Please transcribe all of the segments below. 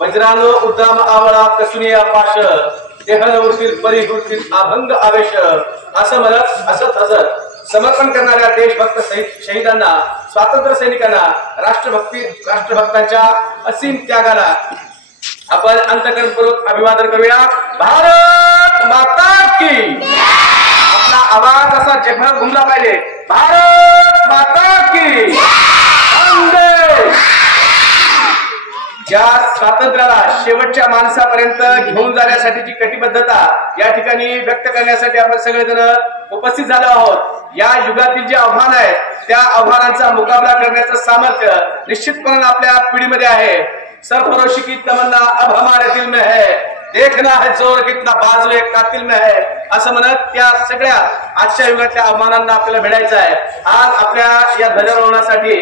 वज्रानो उद्दाम आवळा कसुनिया पाश देहनवरतील परिहृतील अभंग आवेश असं म्हणत असत असत समर्पण करणाऱ्या देशभक्त शहीदांना, स्वातंत्र्य सैनिकांना, राष्ट्रभक्तांच्या असीम त्यागाला आपण अंतःकरणपूर्वक अभिवादन करूया। भारत माता की आपला आवाज असा जगभर घुमला पाहिजे। भारत माता की ज्या स्वातंत्र्याला शेवटच्या माणसापर्यंत घेऊन जाण्यासाठीची कटिबद्धता या ठिकाणी व्यक्त करण्यासाठी आपण सगळेजण उपस्थित झालो आहोत। या युगातील जे आव्हान आहे त्या आव्हानांचा मुकाबला करण्याचं सामर्थ्य निश्चितपणे आपल्या पिढीमध्ये आहे। सरफरोशी की तमन्ना अब हमारे दिल में है, देखना है जोर कितना बाजुए कातिल में है असं म्हणत त्या सगळ्या आजच्या युगातल्या आव्हानांना आपल्याला भिडायचं आहे। आज आपल्या या ध्वजारोहणासाठी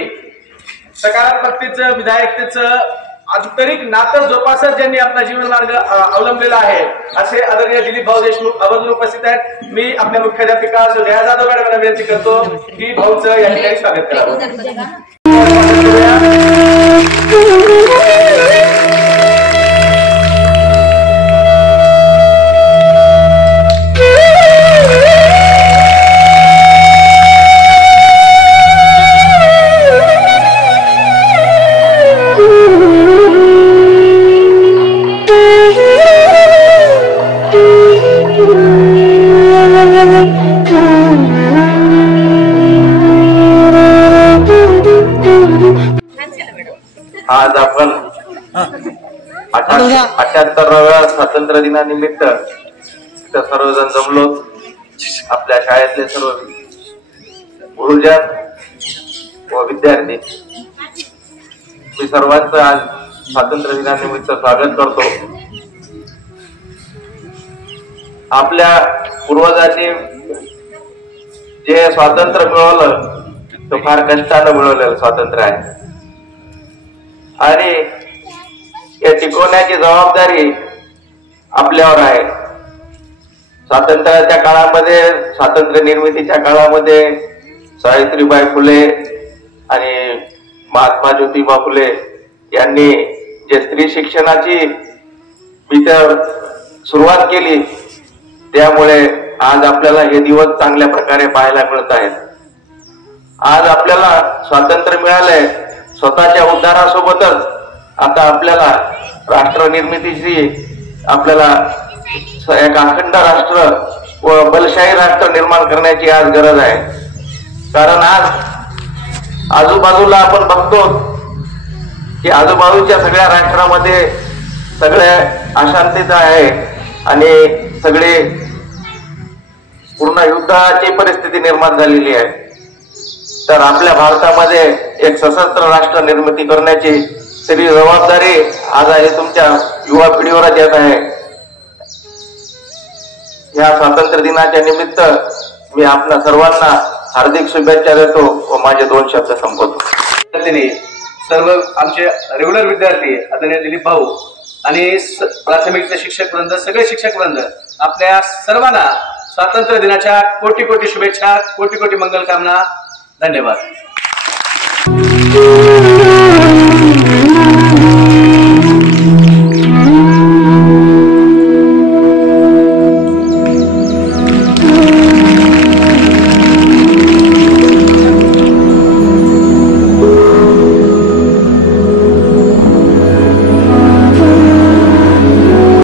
सकारात्मकतेचं, विधायकतेचं आंतरिक नातं जोपासत ज्यांनी आपला जीवन मार्ग अवलंबलेला आहे असे आदरणीय दिलीप भाऊ देशमुख आवर्जून उपस्थित आहेत। मी आपल्या मुख्याध्यापिका जया जाधव मॅडमला विनंती करतो की भाऊचं या ठिकाणी स्वागत करावं। आज आपण 78व्या स्वातंत्र्य दिनानिमित्त सर्वजण जमलो। आपल्या शाळेतले सर्व गुरुजन व विद्यार्थी, मी सर्वांचं आज स्वातंत्र्य दिनानिमित्त स्वागत करतो। आपल्या पूर्वजांनी जे स्वातंत्र्य मिळवलं तो फार कष्टानं मिळवलेलं स्वातंत्र्य आहे आणि या टिकवण्याची जबाबदारी आपल्यावर आहे। स्वातंत्र्याच्या काळामध्ये, स्वातंत्र्य निर्मितीच्या काळामध्ये सावित्रीबाई फुले आणि महात्मा ज्योतिबा फुले यांनी जे स्त्री शिक्षणाची सुरुवात केली त्यामुळे आज आपल्याला हे दिवस चांगल्या प्रकारे पाहायला मिळत आहेत। आज आपल्याला स्वातंत्र्य मिळालंय, स्वतःच्या उद्धारासोबतच आता आपल्याला राष्ट्र निर्मितीची, आपल्याला एक अखंड राष्ट्र व बलशाही राष्ट्र निर्माण करण्याची आज गरज आहे। कारण आज आजूबाजूला आपण बघतो की आजूबाजूच्या सगळ्या राष्ट्रांमध्ये सगळ्या अशांतता आहे आणि सगळे पूर्ण युद्धाची परिस्थिती निर्माण झालेली आहे। तर आपल्या भारतामध्ये एक सशस्त्र राष्ट्र निर्मिती करण्याची सगळी जबाबदारी आज आहे तुमच्या युवा पिढीवरच येत आहे। या स्वातंत्र्य दिनाच्या निमित्त मी आपल्या सर्वांना हार्दिक शुभेच्छा देतो व माझे 2 शब्द संपवतो। सर्व आमचे रेग्युलर विद्यार्थी आदरणीय दिलीप भाऊ आणि प्राथमिकचे शिक्षक वृंद, सगळे शिक्षक वृंद, आपल्या सर्वांना स्वातंत्र्य दिनाच्या कोटी कोटी शुभेच्छा, कोटी कोटी मंगल कामना। धन्यवाद।